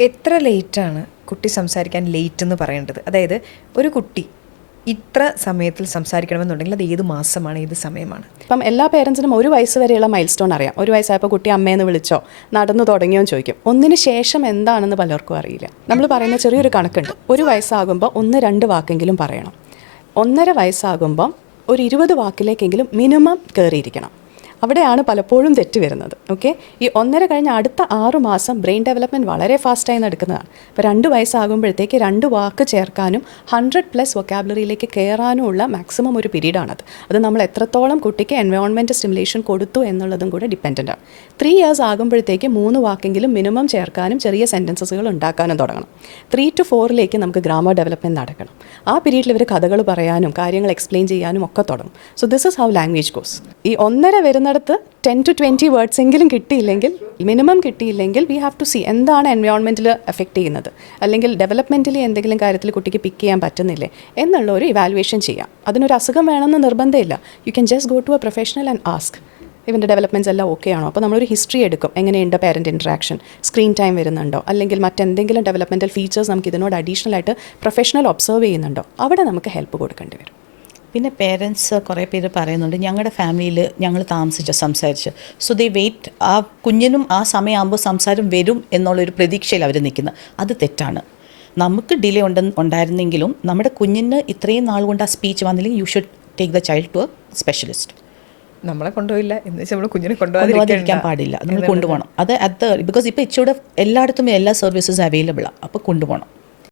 എത്ര ലേറ്റാണ് കുട്ടി സംസാരിക്കാൻ ലേറ്റ് എന്ന് പറയേണ്ടത്? അതായത് ഒരു കുട്ടി ഇത്ര സമയത്തിൽ സംസാരിക്കണമെന്നുണ്ടെങ്കിൽ അത് ഏത് മാസമാണ് ഏത് സമയമാണ്? ഇപ്പം എല്ലാ പേരൻസിനും ഒരു വയസ്സ് വരെയുള്ള മൈൽ സ്റ്റോൺ അറിയാം. ഒരു വയസ്സായപ്പോൾ കുട്ടി അമ്മയെന്ന് വിളിച്ചോ നടന്നു തുടങ്ങിയോ എന്ന് ചോദിക്കും. ഒന്നിന് ശേഷം എന്താണെന്ന് പലർക്കും അറിയില്ല. നമ്മൾ പറയുന്ന ചെറിയൊരു കണക്കുണ്ട്. ഒരു വയസ്സാകുമ്പോൾ ഒന്ന് രണ്ട് വാക്കെങ്കിലും പറയണം. ഒന്നര വയസ്സാകുമ്പം ഒരു ഇരുപത് വാക്കിലേക്കെങ്കിലും മിനിമം കയറിയിരിക്കണം അവിടെയാണ് പലപ്പോഴും തെറ്റ് വരുന്നത് ഓക്കെ ഈ ഒന്നര കഴിഞ്ഞ അടുത്ത ആറു മാസം ബ്രെയിൻ ഡെവലപ്മെന്റ് വളരെ ഫാസ്റ്റായി നടക്കുന്നതാണ്. അപ്പോൾ രണ്ട് വയസ്സാകുമ്പോഴത്തേക്ക് രണ്ട് വാക്ക് ചേർക്കാനും ഹൺഡ്രഡ് പ്ലസ് വൊക്കാബുലറിയിലേക്ക് കയറാനും ഉള്ള മാക്സിമം ഒരു പീരീഡാണത്. അത് നമ്മൾ എത്രത്തോളം കുട്ടിക്ക് എൻവയോൺമെന്റ് സ്റ്റിമുലേഷൻ കൊടുത്തു എന്നുള്ളതും കൂടെ ഡിപ്പെൻഡന്റ് ആണ്. ത്രീ ഇയേഴ്സ് ആകുമ്പോഴത്തേക്ക് മൂന്ന് വാക്കെങ്കിലും മിനിമം ചേർക്കാനും ചെറിയ സെന്റൻസസുകൾ ഉണ്ടാക്കാനും തുടങ്ങണം. ത്രീ ടു ഫോറിലേക്ക് നമുക്ക് ഗ്രാമർ ഡെവലപ്മെന്റ് നടക്കണം. ആ പീരീഡിൽ ഇവർ കഥകൾ പറയാനും കാര്യങ്ങൾ എക്സ്പ്ലെയിൻ ചെയ്യാനും ഒക്കെ തുടങ്ങും. So this is how language course ഈ ഒന്നര വരുന്നിടത്ത് ടെൻ ടു ട്വന്റി വേർഡ്സ് എങ്കിലും കിട്ടിയില്ലെങ്കിൽ മിനിമം കിട്ടിയില്ലെങ്കിൽ വി ഹാവ് ടു സി എന്താണ് എൻവയോൺമെന്റിൽ എഫക്റ്റ് ചെയ്യുന്നത്. അല്ലെങ്കിൽ ഡെവലപ്മെന്റിൽ എന്തെങ്കിലും കാര്യത്തിൽ കുട്ടിക്ക് പിക്ക് ചെയ്യാൻ പറ്റുന്നില്ലേ എന്നുള്ള ഒരു ഇവാലുവേഷൻ ചെയ്യാം. അതിനൊരു അസുഖം വേണമെന്ന് നിർബന്ധമില്ല. You can just go to a professional and ask ഇവന്റെ ഡെവലപ്മെന്റ്സ് എല്ലാം ഓക്കെ ആണോ? അപ്പോൾ നമ്മളൊരു ഹിസ്റ്ററി എടുക്കും. എങ്ങനെയുണ്ട് പാരന്റ് ഇൻട്രാക്ഷൻ സ്ക്രീൻ ടൈം വരുന്നുണ്ടോ? അല്ലെങ്കിൽ മറ്റെന്തെങ്കിലും ഡെവലപ്മെന്റൽ ഫീച്ചേഴ്സ് നമുക്ക് ഇതിനോട് അഡീഷണൽ ആയിട്ട് പ്രൊഫഷണൽ ഒബ്സർവ് ചെയ്യുന്നുണ്ടോ? അവിടെ നമുക്ക് ഹെൽപ്പ് കൊടുക്കേണ്ടി വരും. പിന്നെ പേരൻസ് കുറേ പേര് പറയുന്നുണ്ട് ഞങ്ങളുടെ ഫാമിലിയിൽ ഞങ്ങൾ താമസിച്ച് സംസാരിച്ച്. സോ ദേ വെയിറ്റ് ആ കുഞ്ഞിനും ആ സമയമാകുമ്പോൾ സംസാരം വരും എന്നുള്ളൊരു പ്രതീക്ഷയിൽ അവർ നിൽക്കുന്നത് അത് തെറ്റാണ്. നമുക്ക് ഡിലേ ഉണ്ട് ഉണ്ടായിരുന്നെങ്കിലും നമ്മുടെ കുഞ്ഞിന് ഇത്രയും നാൾ കൊണ്ട് ആ സ്പീച്ച് വന്നില്ലെങ്കിൽ you should take the child to a specialist നമ്മളെ കൊണ്ടുപോയില്ല. എന്ന് വെച്ചാൽ നമ്മൾ കുഞ്ഞിനെ കൊണ്ടുപോകാതിരിക്കാൻ പാടില്ല. നമ്മൾ കൊണ്ടുപോകണം. അത്. ദ ബിക്കോസ് ഇപ്പോൾ ഇച്ചിവിടെ എല്ലായിടത്തും എല്ലാ സർവീസസ് അവൈലബിളാണ് അപ്പോൾ കൊണ്ടുപോകണം.